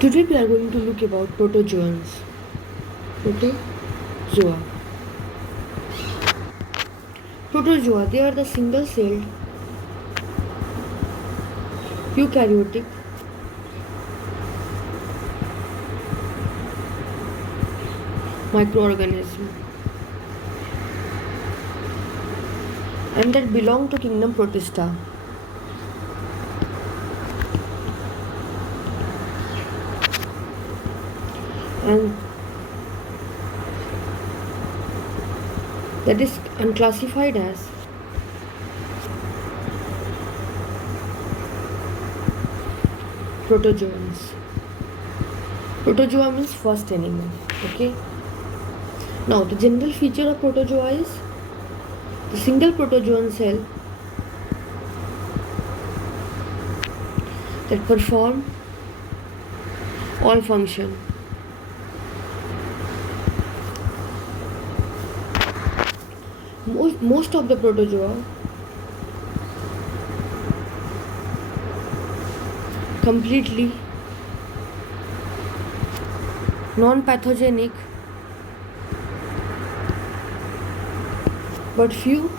Today we are going to look about protozoans. Protozoa. Protozoa, they are the single-celled eukaryotic microorganism and that belong to kingdom Protista. And that is unclassified as protozoans. Protozoa means first animal. Okay. Now the general feature of protozoa is the single protozoan cell that perform all function. Most of the protozoa completely non-pathogenic, but few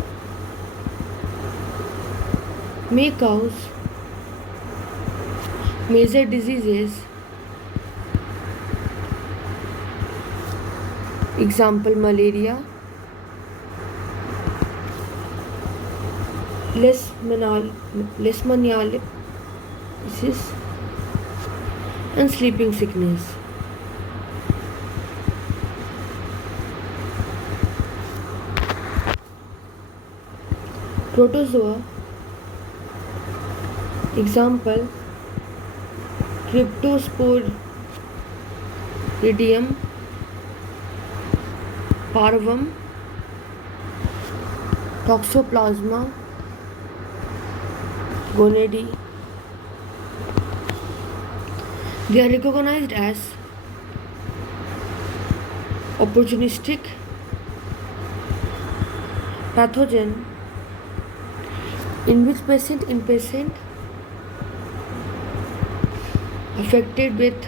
may cause major diseases. Example, malaria, leishmaniasis and sleeping sickness. Protozoa, example, Cryptosporidium, parvum, Toxoplasma gonadie. They are recognized as opportunistic pathogen in which patient affected with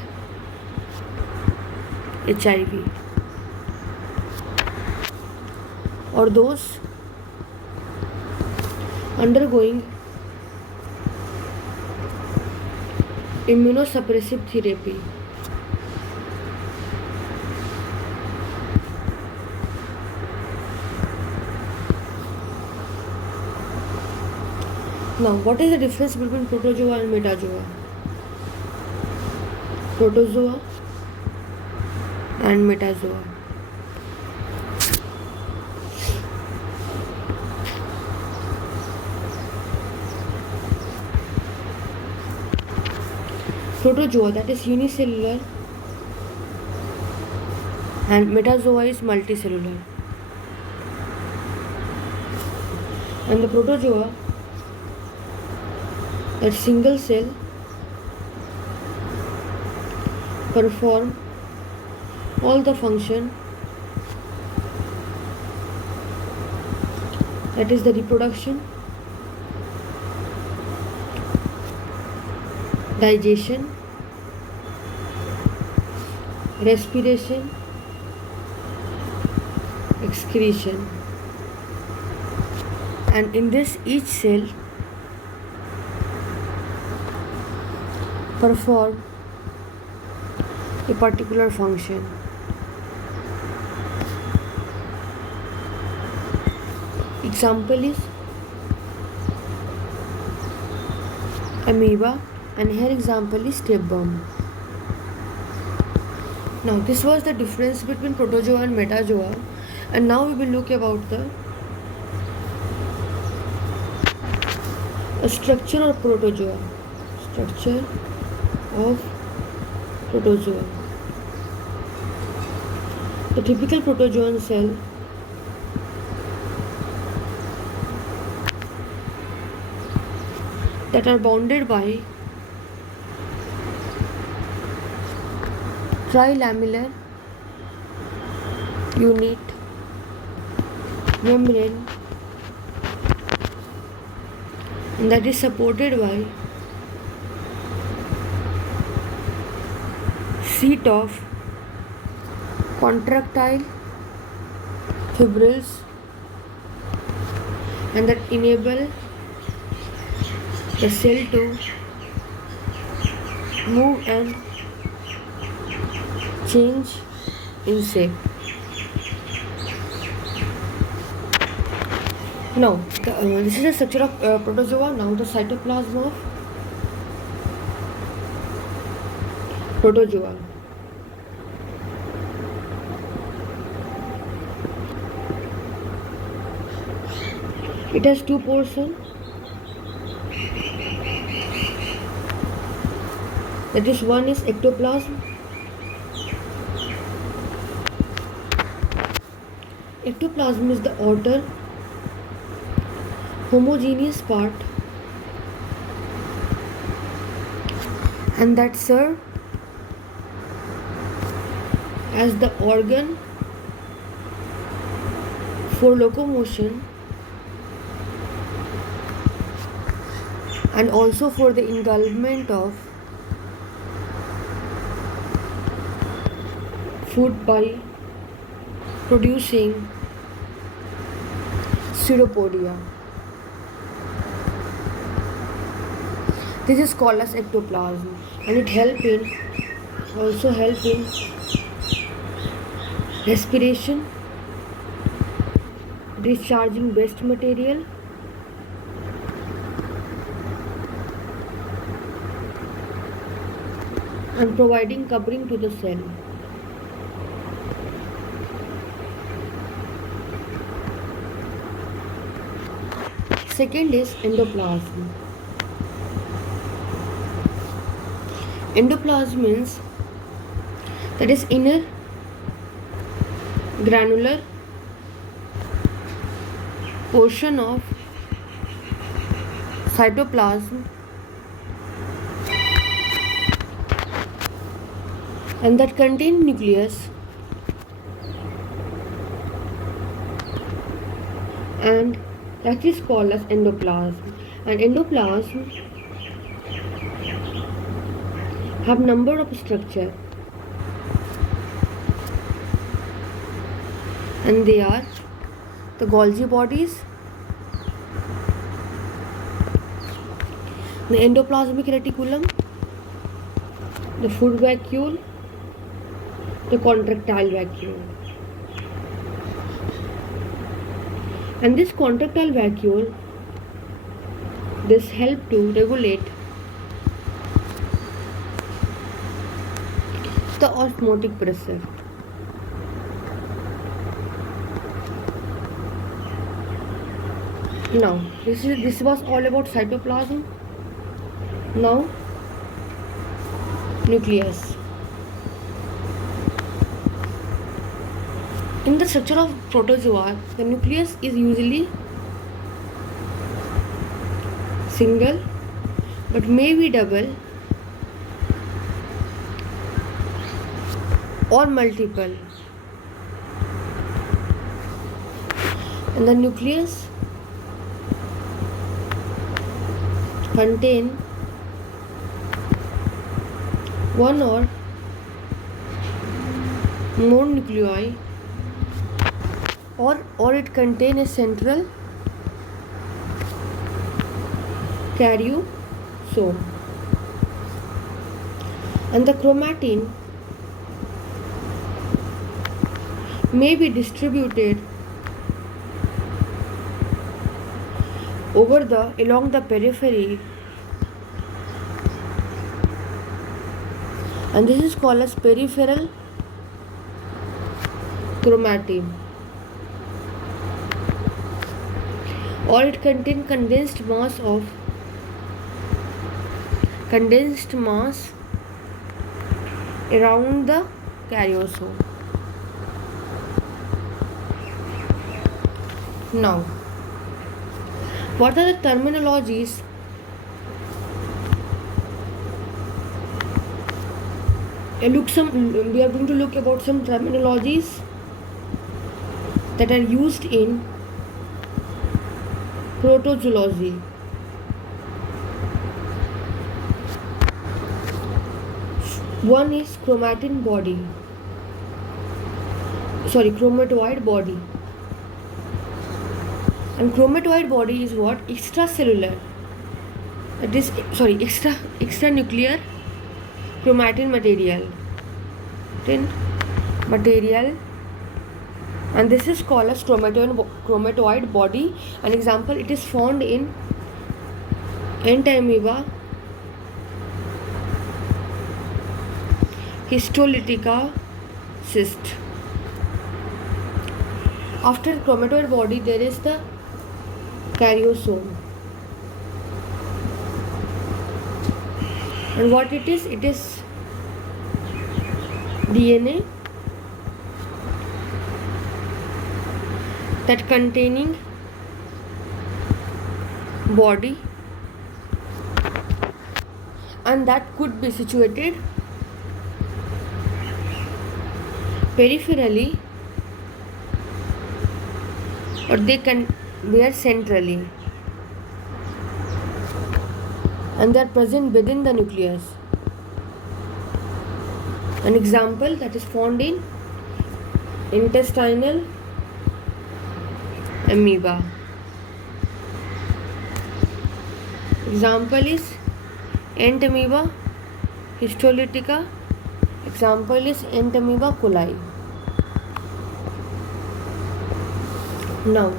HIV or those undergoing immunosuppressive therapy. Now, what is the difference between protozoa and metazoa? Protozoa and metazoa. Protozoa, that is unicellular, and metazoa is multicellular. And the protozoa, that single cell, perform all the function, that is the reproduction, digestion, respiration, excretion. And in this, each cell perform a particular function. Example is amoeba, and here example is tapeworm. Now this was the difference between protozoa and metazoa, and now we will look about the structure of protozoa. Structure of protozoa. The typical protozoan cell that are bounded by trilamellar unit membrane, and that is supported by seat of contractile fibrils and that enable the cell to move and change in shape. Now, this is the structure of protozoa. Now, the cytoplasm of protozoa. It has two portions. That is, one is ectoplasm. Ectoplasm is the outer homogeneous part and that serve as the organ for locomotion and also for the engulfment of food by producing pseudopodia. This is called as ectoplasm, and it also help in respiration, discharging waste material, and providing covering to the cell. Second is endoplasm. Endoplasm means that is inner granular portion of cytoplasm and that contain nucleus and that is called as endoplasm. And endoplasm have number of structure and they are the Golgi bodies, the endoplasmic reticulum, the food vacuole, the contractile vacuole. And this contractile vacuole, this help to regulate the osmotic pressure. Now, this was all about cytoplasm. Now, nucleus. In the structure of protozoa, the nucleus is usually single but may be double or multiple. And the nucleus contain one or more nuclei or it contain a central karyosome, and the chromatin may be distributed along the periphery, and this is called as peripheral chromatin, or it contains condensed mass around the karyosome. Now, what are the terminologies we are going to look about some terminologies that are used in protozoology. One is chromatoid body. And chromatoid body is what? Extracellular. It is extranuclear chromatin material. And this is called as chromatoid body. An example, it is found in entamoeba, histolytica cyst. After chromatoid body, there is the karyosome. And what it is? It is DNA that containing body, and that could be situated peripherally, or they are centrally, and they are present within the nucleus. An example that is found in intestinal amoeba. Example is entamoeba, histolytica. Example is entamoeba coli. Now,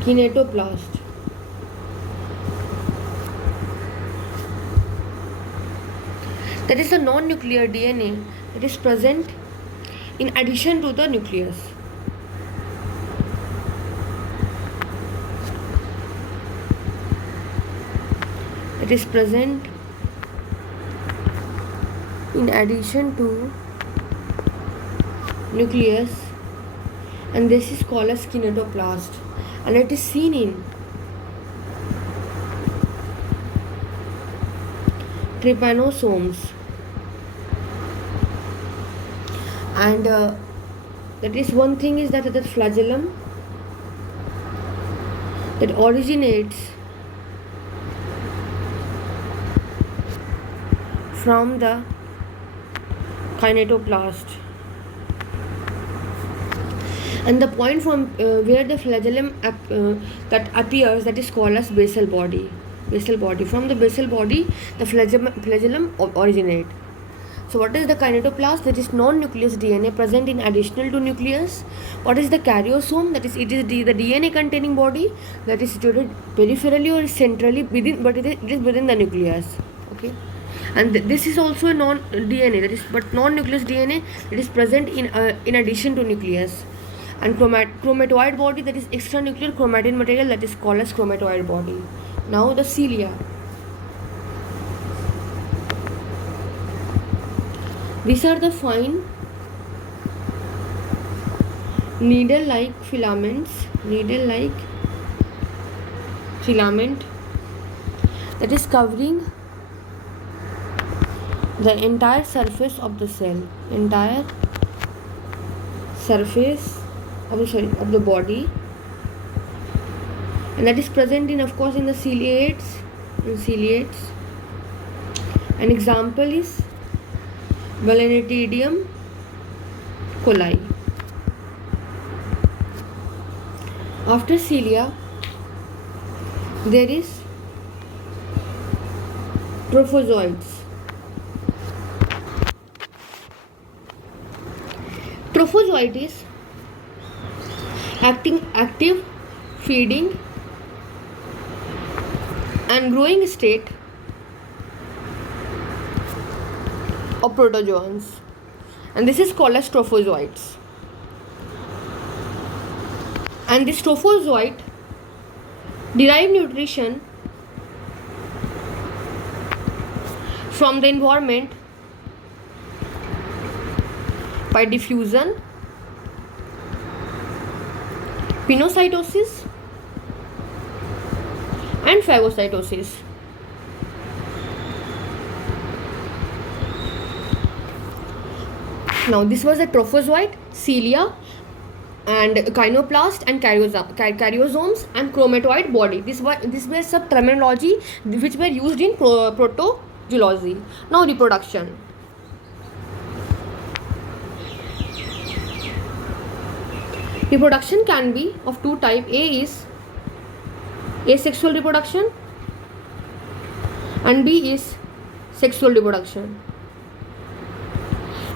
kinetoplast. That is the non-nuclear DNA that is present in addition to the nucleus. It is present in addition to nucleus, and this is called as kinetoplast, and it is seen in trypanosomes. And that is one thing is that the flagellum that originates from the kinetoplast, and the point from where the flagellum that appears, that is called as basal body. From the basal body the flagellum originate. So what is the kinetoplast? That is non-nucleus DNA present in additional to nucleus. What is the karyosome? That is it is the DNA containing body that is situated peripherally or centrally within, but it is within the nucleus. Okay, and this is also a non-DNA, that is but non-nucleus DNA that is present in addition to nucleus. And chromatoid body, that is extranuclear chromatin material, that is called as chromatoid body. Now the cilia. These are the fine needle-like filament that is covering the entire surface of the cell, of the body, and that is present in, of course, in the ciliates. An example is Valenetidium coli. After cilia, there is trophozoites. Trophozoite is active, feeding and growing state of protozoans, and this is called as trophozoites. And this trophozoite derive nutrition from the environment by diffusion, pinocytosis and phagocytosis. Now this was a trophozoite, cilia, and gynoplast and karyosomes and chromatoid body. This were some terminology which were used in protozoology. Now reproduction. Reproduction can be of two types. A is asexual reproduction and B is sexual reproduction.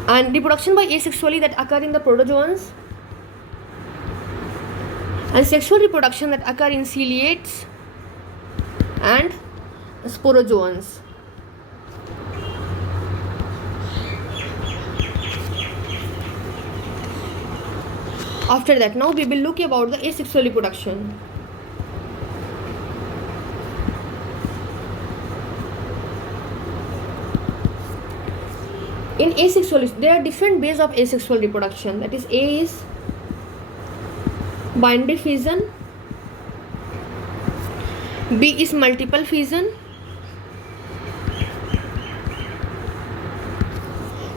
And reproduction by asexually that occur in the protozoans, and sexual reproduction that occur in ciliates and sporozoans. After that, now we will look about the asexual reproduction. In asexual, there are different ways of asexual reproduction. That is, A is binary fission, B is multiple fission,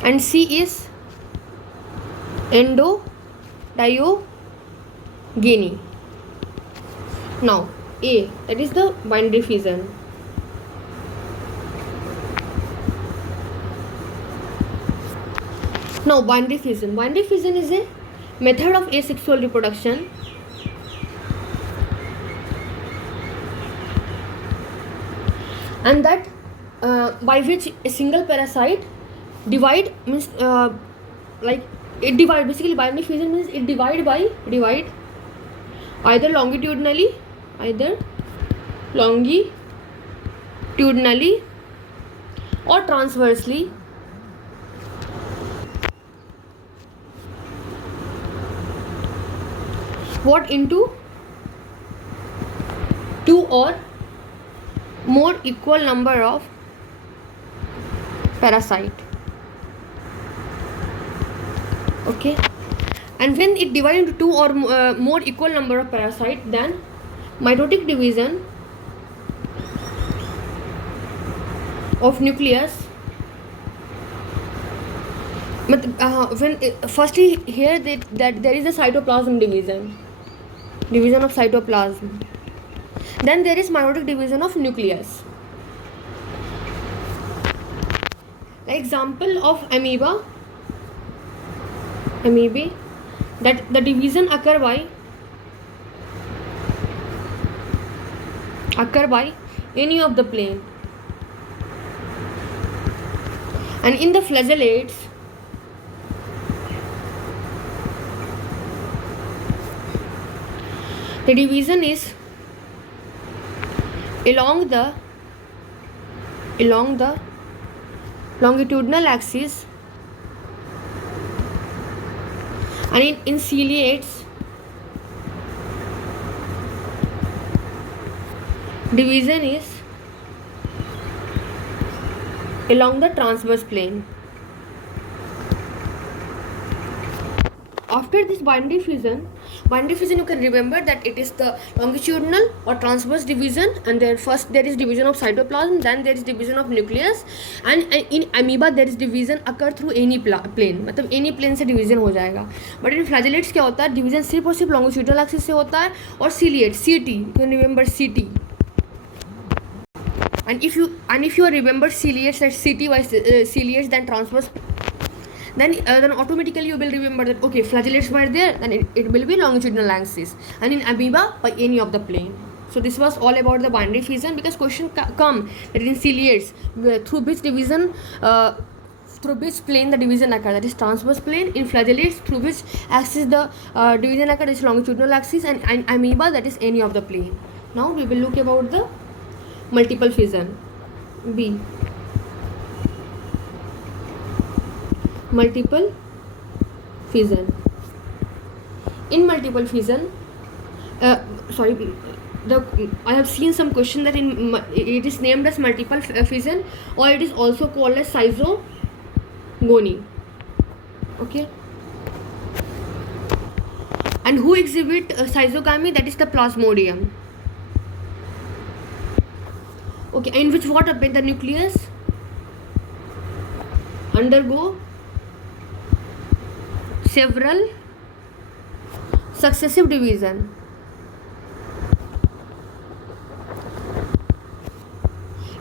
and C is endodiogeny. Now A, that is the binary fission. Now binary fission. Binary fission is a method of asexual reproduction and that by which a single parasite divide means like it divide. Basically binary fission means it divide either longitudinally or transversely what into two or more equal number of parasite. Okay, and when it divides into two or more equal number of parasite, then mitotic division of nucleus. Firstly here that there is a cytoplasm division of cytoplasm, then there is mitotic division of nucleus. Example of amoebae, that the division occur by any of the plane, and in the flagellates the division is along the longitudinal axis, and in ciliates division is along the transverse plane. After this binary fission you can remember that it is the longitudinal or transverse division, and there is division of cytoplasm, then there is division of nucleus, and in amoeba there is division occur through any plane. मतलब any plane से division हो जाएगा. But in flagellates क्या होता है, division सिर्फ और सिर्फ longitudinal axis से होता है, और ciliate CT, you can remember CT. And if you remember ciliates as CT by ciliates, then transverse, then automatically you will remember that okay, flagellates were there, then it will be longitudinal axis, and in amoeba by any of the plane. So this was all about the binary fission, because question come that in ciliates through which division through which plane the division occur, that is transverse plane. In flagellates through which axis the division occur, that is longitudinal axis, and amoeba that is any of the plane. Now we will look about the multiple fission. B, multiple fission. In multiple fission, I have seen some question that it is named as multiple fission, or it is also called as schizogony. Okay, and who exhibit schizogamy? That is the plasmodium. Okay, in which what happen, the nucleus undergo several successive division.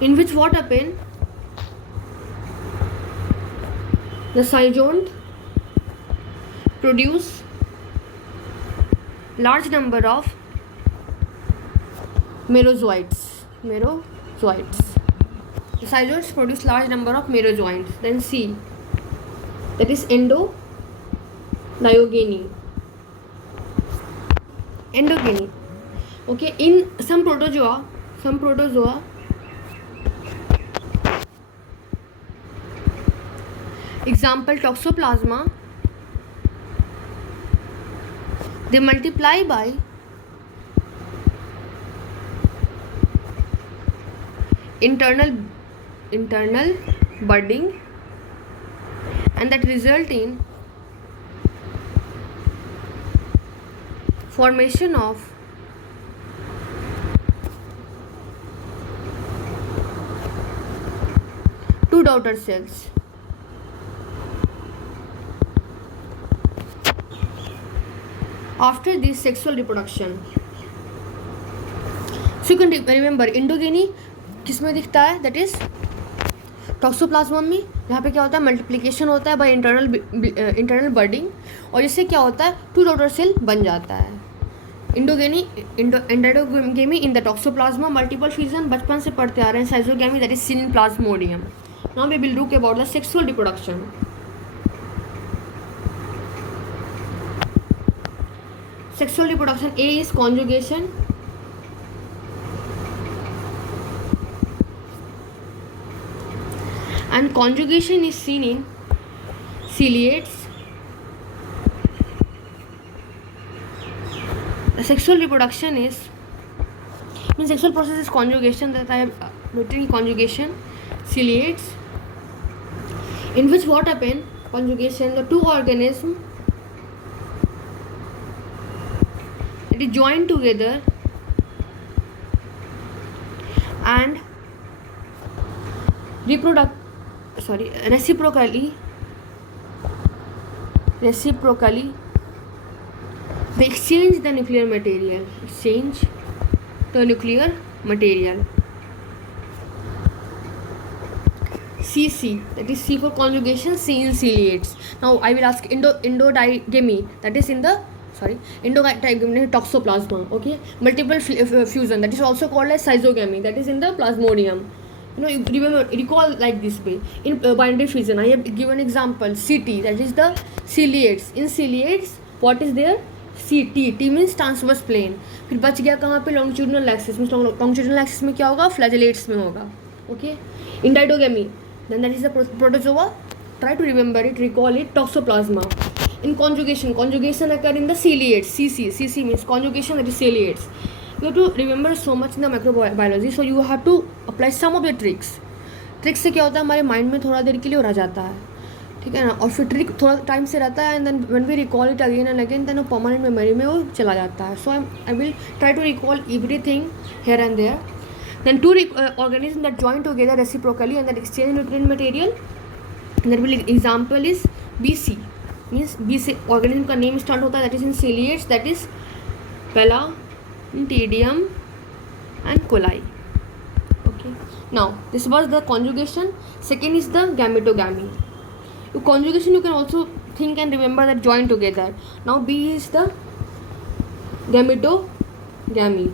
In which what happen? The zygote produce large number of merozoites. The zygotes produce large number of merozoites. Then C, that is endogeny. Okay, in some protozoa, example toxoplasma, they multiply by internal budding, and that result in formation of two daughter cells. After this sexual reproduction, so you can remember endogeny किसमें दिखता है? That is toxoplasma में, यहाँ पे क्या होता है? Multiplication होता है बाय इंटरनल बर्डिंग, और इससे क्या होता है? टू डॉटर सेल बन जाता है. Endogamy in the Toxoplasma, multiple fusion बचपन से पढ़ते आ रहे हैं. Schizogamy that is seen in Plasmodium. Now we will talk about the sexual reproduction. Sexual reproduction, A is conjugation, and conjugation is seen in ciliates. The sexual reproduction is sexual process is conjugation, that I have written conjugation, ciliates, in which what happen? Conjugation, the two organisms it is joined together and reciprocally they exchange the nuclear material. CC, that is C for conjugation, C in ciliates. Now I will ask endogamy, that is in the endogamy toxoplasma. Okay, multiple fusion, that is also called as zyzogamy, that is in the plasmodium. You recall like this way. In binary fission, I have given example CT, that is the ciliates. In ciliates, what is there? CT. T means transverse plane. फिर बच गया कहाँ पे? longitudinal axis. longitudinal axis में क्या होगा? flagellates में होगा. Okay. In diatogamy, then that is the protozoa. Try to remember it, recall it. Toxoplasma. In conjugation occur in the ciliates. CC means conjugation, that is ciliates. You have to remember so much in the microbiology, so you have to apply some of the tricks. Tricks से क्या होता है? हमारे mind में थोड़ा देर के लिए रह जाता है, ठीक है ना, और फिर ट्रिक थोड़ा टाइम से रहता है, and then when we recall it again and again, then वो परमानेंट मेमोरी में वो चला जाता है. So I will try to recall everything here and there. Then two organisms that join together reciprocally and that exchange nutrient material. And that will example is BC. Means BC organism का name start होता है, that is in ciliates, that is Palatintidium and coli. Okay. Now this was the conjugation. Second is the gametogamy. Conjugation you can also think and remember that join together. Now B is the gametogamy,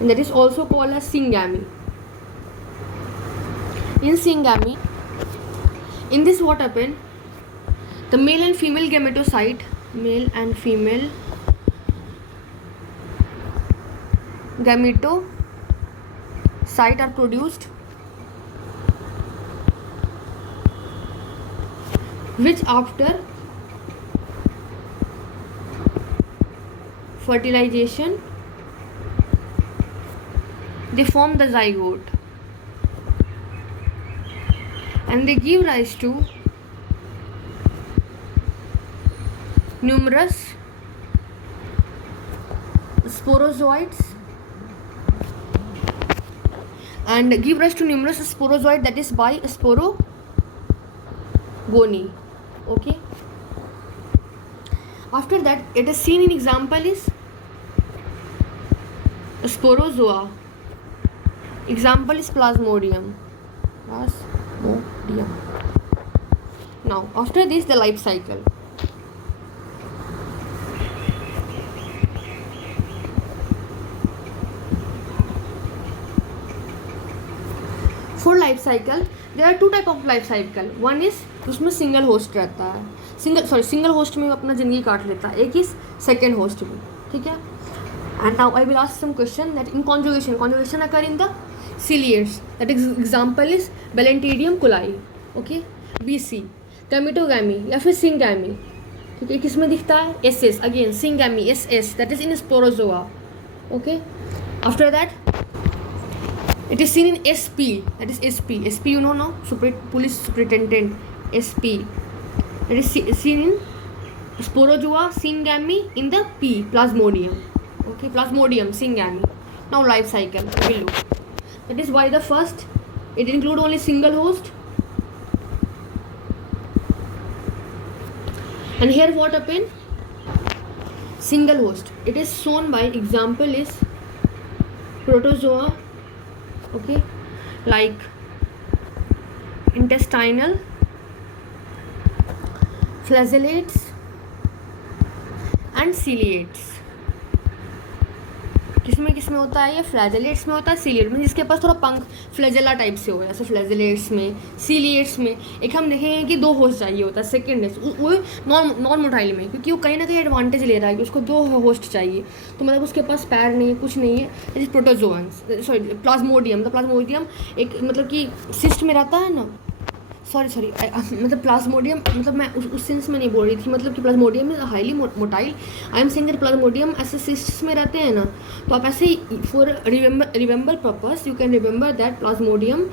and that is also called as syngamy. In syngamy, in this what happened? The male and female gametocyte are produced, which after fertilization they form the zygote and they give rise to numerous sporozoites that is by sporogony. Okay. After that, it is seen in example is Sporozoa. Example is Plasmodium. Now after this, the life cycle. For life cycle, there are two type of life cycle. One is उसमें single host रहता है, single host में अपना ज़िंदगी काट लेता है. एक इस सेकेंड होस्ट में. ठीक है. And now I will ask some question that in conjugation occur in the ciliates. That example is Balantidium coli. Okay. BC gametogamy या फिर syngamy. ठीक है. किस में दिखता है? SS. Again syngamy SS. That is in Sporozoa. Okay. After that, it is seen in SP. That is SP. SP, you know now? Police superintendent. SP. That is seen in Sporozoa, syngamy in the P. Plasmodium. Okay, Plasmodium, syngamy. Now life cycle. We will look. That is why the first, it include only single host. And here what happened? Single host. It is shown by example is Protozoa. Okay, like intestinal, flagellates and ciliates. किसमें होता है ये? फ्लैजेलेट्स में होता है, सीलिएट में जिसके पास थोड़ा पंख फ्लैजेला टाइप से हो, जैसे फ्लैजेलेट्स में, सीलिएट्स में. एक हम देखेंगे कि दो होस्ट चाहिए होता है, सेकेंड है वो नॉन मोटाइल में, क्योंकि वो कहीं ना कहीं एडवांटेज ले रहा है कि उसको दो होस्ट चाहिए. तो मतलब उसके पास पैर नहीं है, कुछ नहीं है. जैसे प्रोटोजोअन्स, सॉरी प्लाज्मोडियम. तो प्लाज्मोडियम एक मतलब कि सिस्ट में रहता है ना, सॉरी मतलब प्लाज्मोडियम, मतलब मैं उस सेंस में नहीं बोल रही थी, मतलब कि Plasmodium is highly motile. I am saying that Plasmodium ऐसे सिस्ट्स में रहते हैं ना, तो आप ऐसे ही for remember purpose you can remember that Plasmodium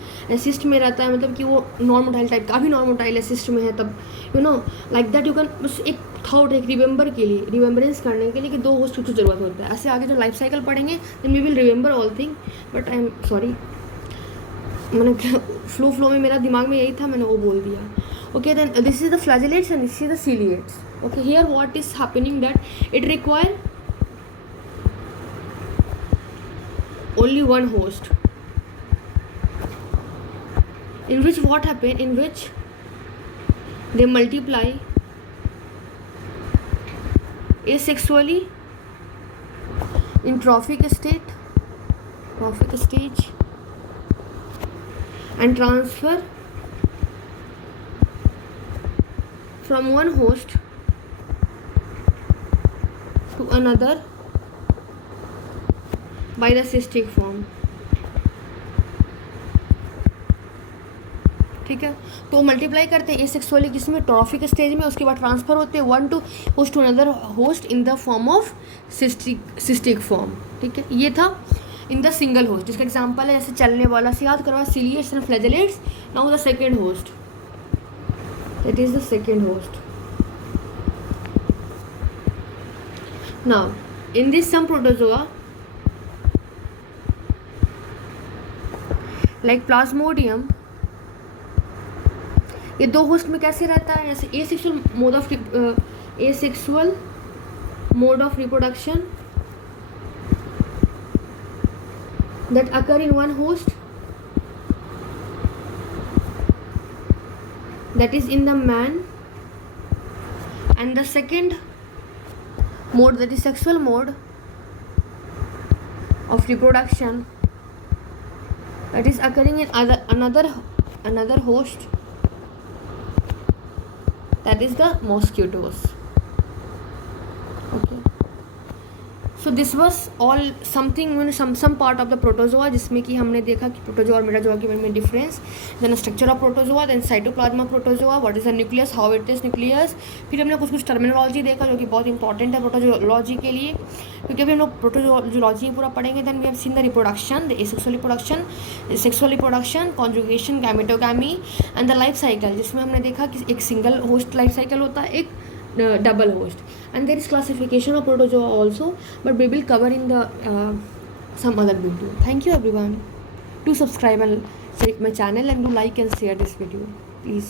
cyst में रहता है, मतलब कि वो नॉन मोटाइल टाइप का भी नॉन मोटाइल सिस्ट में है, तब you know like that you can. बस एक थॉट, एक रिमेंबरेंस करने के लिए कि दो होस्ट की जरूरत होता है. ऐसे आगे जो लाइफ साइकिल पढ़ेंगे then we will remember all thing. But I am sorry, मैंने फ्लो में मेरा दिमाग में यही था, मैंने वो बोल दिया. Okay, then this is the flagellates and this is the ciliates. Okay, here what is happening that it require only one host, in which what happen, in which they multiply asexually in trophic stage and transfer from one host to another by the cystic form. ठीक है, तो multiply करते हैं asexually किसमें? Traffic stage में. उसके बाद transfer होते हैं one to host to another host in the form of cystic form. ठीक है, ये था इन द सिंगल होस्ट, जिसका एग्जांपल है ऐसे चलने वाला से याद करवा, ciliates and flagellates. Now the second host, that is the second host. Now in this some protozoa like Plasmodium, ये दो होस्ट में कैसे रहता है? जैसे asexual mode of reproduction that occur in one host, that is in the man, and the second mode, that is sexual mode of reproduction, that is occurring in another host, that is the mosquitoes. Okay, so this was all something, some part of the protozoa, जिसमें कि हमने देखा कि protozoa और Metazoa के बारे में difference, then structure of protozoa, then cytoplasma protozoa, what is the nucleus, how it is nucleus. फिर हमने कुछ टर्मिनोलॉजी देखा जो कि बहुत इंपॉर्टेंट है प्रोटोजोलॉजी के लिए, क्योंकि अभी हम लोग प्रोटोजोलॉजी पूरा पढ़ेंगे. Then we have seen the reproduction, the asexual reproduction, sexual reproduction, conjugation, gametogamy and the life cycle, जिसमें हमने देखा कि एक सिंगल होस्ट लाइफ साइकिल होता है, एक double host, and there is classification of protozoa also, but we will cover in the some other video. Thank you everyone. Do subscribe and my channel and do like and share this video please.